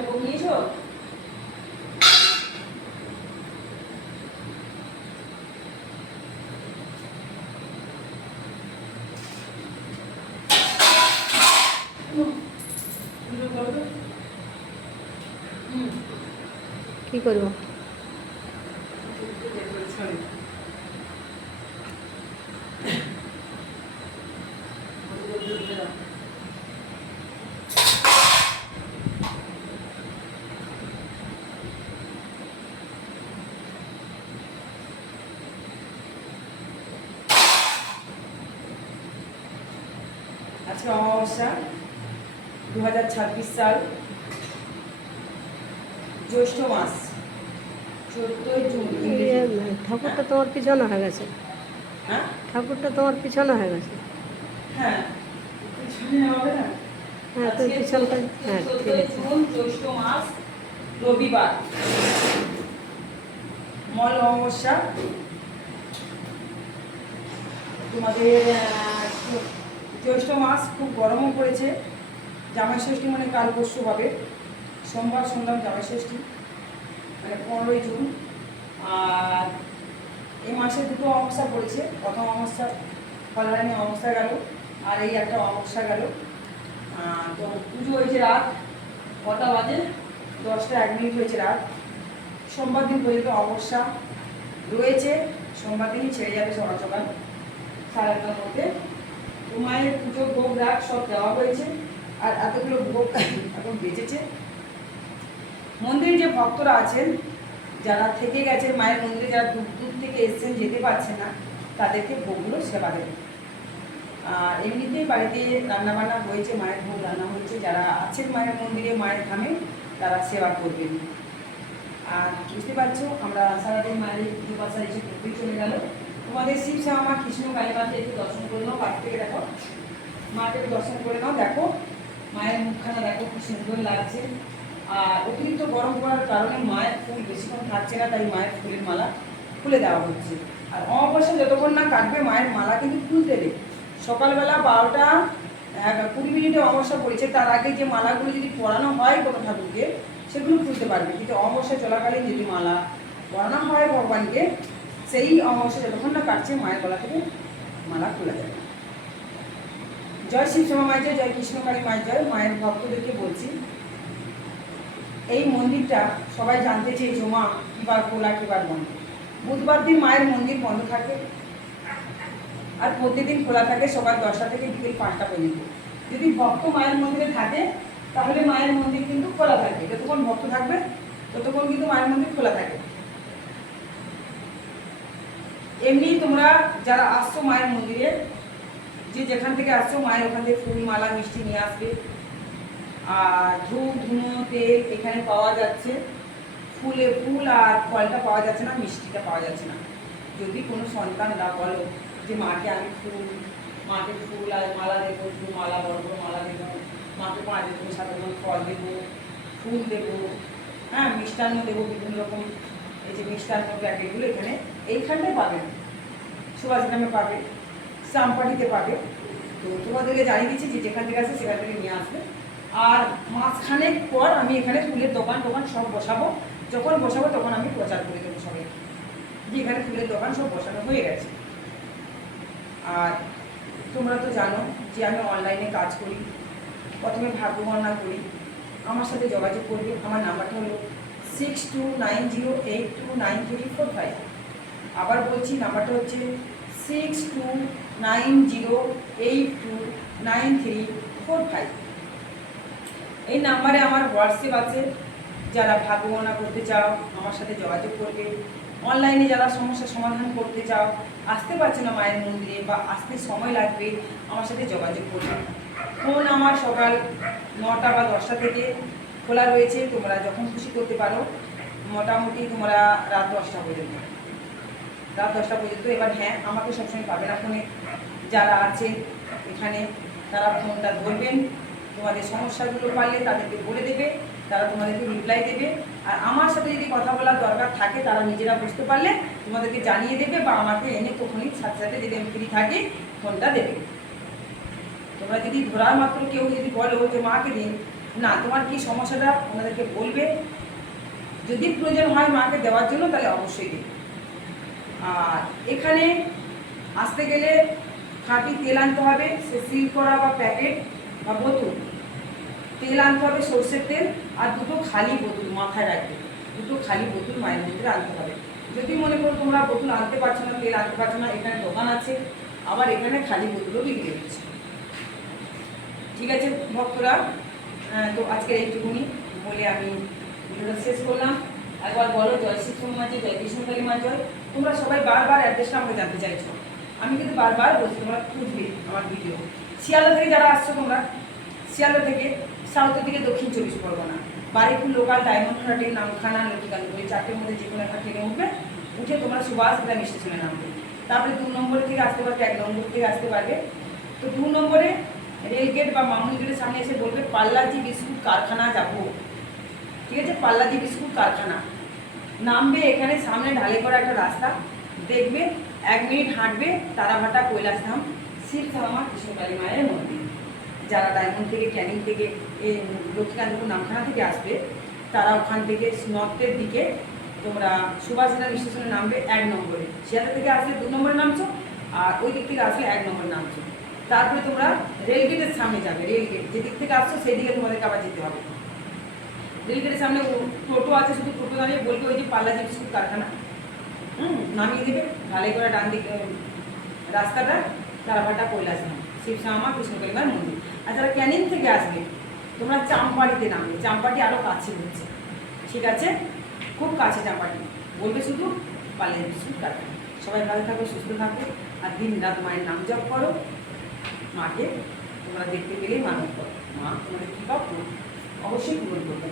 মায়ের ভোগ নিয়েছো? কি করবো? আজকে অমাবস্যা 2026 সাল জ্যৈষ্ঠ মাস 14 জুন। ঠাকুরটা তোমার পিছনে হয়ে গেছে। হ্যাঁ ঠাকুরটা তোমার পিছনে হয়ে গেছে। হ্যাঁ পিছনে হবে না। হ্যাঁ তুমি পিছনটা, হ্যাঁ ঠিক 14 আছে। জুন জ্যৈষ্ঠ মাস রবিবার, মল অমাবস্যা। তোমাদের জ্যৈষ্ঠ মাস খুব গরমও পড়েছে। জামাই ষষ্ঠী মানে কাল পরশু হবে, সোমবার শুনলাম জামাই ষষ্ঠী, মানে 15 জুন। আর এই মাসে দুটো অমাবস্যা পড়েছে। প্রথম অমাবস্যা ফলারানি অমাবস্যা গেল, আর এই একটা অমাবস্যা গেল। তো পুজো হয়েছে রাত কটা বাজে? 10টা 1 মিনিট হয়েছে রাত। সোমবার দিন পর্যন্ত অমাবস্যা রয়েছে, সোমবার দিনই ছেড়ে যাবে সকাল সকাল 8:30টার মধ্যে। তো মায়ের পুজো ভোগ রাগ সব দেওয়া হয়েছে, আর এতগুলো ভোগ এখন বেঁচেছে। মন্দিরে যে ভক্তরা আছেন, যারা থেকে গেছেন মায়ের মন্দিরে, যারা দূর দূর থেকে এসছেন, যেতে পারছেন না, তাদেরকে ভোগগুলো সেবা দেবে। আর এমনিতেই বাড়িতে রান্নাবান্না হয়েছে, মায়ের ভোগ রান্না হয়েছে। যারা আছেন মায়ের মন্দিরে, মায়ের ধামে, তারা সেবা করবেন। আর বুঝতে পারছো, আমরা সারাদিন মায়ের পুজো পাশা এসে করতেই চলে গেল। তোমাদের শিব শ্যামা মা কৃষ্ণ কালী মাকে একটু দর্শন করে নাও, পাশ থেকে দেখো মাকে একটু দর্শন করে নাও। দেখো মায়ের মুখখানা দেখো কি সুন্দর লাগছে। আর অতিরিক্ত গরম পড়ার কারণে মায়ের ফুল বেশিক্ষণ থাকছে না, তাই মায়ের ফুলের মালা খুলে দেওয়া হচ্ছে। আর অমাবস্যা যতক্ষণ না কাটবে, মায়ের মালা কিন্তু খুলতে দেবে। সকালবেলা 12টা 20 মিনিটে অমাবস্যা পড়েছে, তার আগে যে মালাগুলো যদি পরানো হয় কোনো ঠাকুরকে, সেগুলো খুলতে পারবে। কিন্তু অমাবস্যা চলাকালীন যদি মালা পরানো হয় ভগবানকে, সেই অমাবস্যা যতক্ষণ না কাটছে, মায়ের গলা থেকে মালা খোলা যাবে। জয় শিব শ্যামা মায়ের জয়, জয় কৃষ্ণ কালী মায়ের জয়। মায়ের ভক্তদেরকে বলছি, এই মন্দিরটা সবাই জানতে চেয়েছো মা কিবার খোলা কিবার বন্ধ। বুধবার দিন মায়ের মন্দির বন্ধ থাকে, আর প্রতিদিন খোলা থাকে সকাল 10টা থেকে বিকেল 5টা পর্যন্ত। যদি ভক্ত মায়ের মন্দিরে থাকে, তাহলে মায়ের মন্দির কিন্তু খোলা থাকে। যতক্ষণ ভক্ত থাকবে ততক্ষণ কিন্তু মায়ের মন্দির খোলা থাকে। এমনি তোমরা যারা আসছো মায়ের মন্দিরে, যে যেখান থেকে আসছো, মায়ের ওখান থেকে ফুল মালা মিষ্টি নিয়ে আসবে। আর ধূপ ধুনো তেল এখানে পাওয়া যাচ্ছে। ফুল আর ফলটা পাওয়া যাচ্ছে না, মিষ্টিটা পাওয়া যাচ্ছে না। যদি কোনো সন্তানরা বলো যে মাকে আমি মাকে ফুল আর মালা দেবো, শুধু মালা, বড় বড় মালা দেবো, মাকে 5 দেবো, 7 রকম ফল দেবো, ফুল দেবো, হ্যাঁ মিষ্টান্ন দেবো, বিভিন্ন রকম এই যে মিষ্টান্ন প্যাকেটগুলো এখানে এইখানটায় পাবেন। সুভাষগ্রামে পাবে, চাম্পাটিতে পাবে। তো তোমাদেরকে জানিয়ে দিচ্ছি যে যেখান থেকে আসে সেখান থেকে নিয়ে আসবে। আর মাসখানেক পর আমি এখানে ফুলের দোকান সব বসাবো। যখন বসাবো তখন আমি প্রচার করে দেবো সবাই যে এখানে ফুলের দোকান সব বসানো হয়ে গেছে। আর তোমরা তো জানো যে আমি অনলাইনে কাজ করি, প্রথমে ভাগ্য গণনা করি। আমার সাথে যোগাযোগ করবে। আমার নাম্বারটা হলো 6290829345। আবার বলছি, নাম্বারটা হচ্ছে 6290829345। এই নাম্বারে আমার হোয়াটসঅ্যাপ আছে। যারা ভাগ্য গণনা করতে চাও আমার সাথে যোগাযোগ করবে। অনলাইনে যারা সমস্যার সমাধান করতে চাও, আসতে পারছো না মায়ের মন্দিরে বা আসতে সময় লাগবে, আমার সাথে যোগাযোগ করবে। ফোন আমার সকাল 9টা বা 10টা থেকে খোলা রয়েছে, তোমরা যখন খুশি করতে পারো। মোটামুটি তোমরা রাত 10টা পর্যন্ত। এবার হ্যাঁ, আমাকে সবসময় পাবে না ফোনে। যারা আছে এখানে তারা ফোনটা ধরবেন, তোমাদের সমস্যাগুলো পারলে তাদেরকে বলে দেবে, তারা তোমাদেরকে রিপ্লাই দেবে। আর আমার সাথে যদি কথা বলার দরকার থাকে, তারা নিজেরা বুঝতে পারলে তোমাদেরকে জানিয়ে দেবে, বা আমাকে এনে তখনই সাথে সাথে যদি আমি ফ্রি থাকি ফোনটা দেবে। তোমরা যদি ধরার মাত্র কেউ যদি বলো যে মাকে দিন, না, তোমার কি সমস্যাটা ওনাদেরকে বলবে, যদি প্রয়োজন হয় মাকে দেওয়ার জন্য তাহলে অবশ্যই দেবে। আর এখানে আসতে গেলে খাঁটি তেল আনতে হবে, সে সিল করা বা প্যাকেট বা বোতল তেল আনতে হবে, সর্ষের তেল, আর দুটো খালি বোতল মাথায় রাখবে, দুটো খালি বোতল মায়ের মন্দিরে আনতে হবে। যদি মনে করো তোমরা বোতল আনতে পারছো না, তেল আনতে পারছো না, এখানে দোকান আছে, আবার এখানে খালি বোতলও বিক্রি হচ্ছে। ঠিক আছে ভক্তরা, তো আজকের এইটুকুনি বলে আমি ভিডিওটা শেষ করলাম। একবার বলো জয় শ্রীকৃষ্ণ মা জয়, জয় কৃষ্ণকালী মা জয়। তোমরা সবাই বারবার অ্যাড্রেসটা আমাকে জানতে চাইছো, আমি কিন্তু বারবার বলছি তোমরা খুঁজবে আমার ভিডিও। শিয়ালদা থেকে যারা আসছো তোমরা, শিয়ালদা থেকে সাউথের দিকে দক্ষিণ 24 পরগনা, বারিপুর লোকাল ডায়মন্ড হাটের নামখানা লক্ষ্মীকান্তপুর, 4টের মধ্যে যে কোনো একটা ট্রেনে উঠবে, উঠে তোমরা সুভাষ গ্রাম স্টেশনে নামবে। তারপরে 2 নম্বর থেকে আসতে পারবে, 1 নম্বর থেকে আসতে পারবে। তো 2 নম্বরে রেলগেট বা মামুনি গেটের সামনে এসে বলবে পাল্লাজি বিস্কুট কারখানা যাবো। ঠিক আছে, পাল্লাজি বিস্কুট কারখানা নামবে। এখানে সামনে ঢালে করা একটা রাস্তা দেখবে, 1 মিনিট হাঁটবে, তারাভাটা কৈলাসধাম শিবধামা কৃষ্ণকালী মায়ের মন্দির। যারা ডায়মন্ড থেকে, ক্যানিং থেকে, এই লক্ষ্মীকান্তপুর নামখানা থেকে আসবে, তারা ওখান থেকে নর্থের দিকে তোমরা সুভাষগ্রাম স্টেশনে নামবে 1 নম্বরে। শিয়ালদা থেকে আসলে 2 নম্বরে নামছো, আর ওই দিক থেকে আসলে 1 নম্বরে নামছো। তারপরে তোমরা রেলগেটের সামনে যাবে, রেলগেট যেদিক থেকে আসছো সেই দিকে তোমাদেরকে আবার যেতে হবে। রেলগেটের সামনে টোটো আছে, শুধু টোটো দাঁড়িয়ে বলবে ওই যে পাল্লাজি বিস্কুট কারখানা, নামিয়ে দেবে। ঢালাই করা ডান দিকে রাস্তাটা, তারাভাটা কৈলাসধাম শিবশ্যামা কৃষ্ণকালী মায়ের মন্দির। আর যারা ক্যানিং থেকে আসবে তোমরা চাম্পাটিতে নামবে, চাম্পাটি আরও কাছে হচ্ছে। ঠিক আছে, খুব কাছে চাম্পাটি, বলবে শুধু পাল্লাজি বিস্কুট কারখানা। সবাই ভালো থাকো, সুস্থ থাকো, আর দিন রাত মায়ের নাম জপ করো। মাকে তোমরা দেখতে পেলেই মানত করো, মা তোমাদের কৃপা অবশ্যই পূরণ করবে।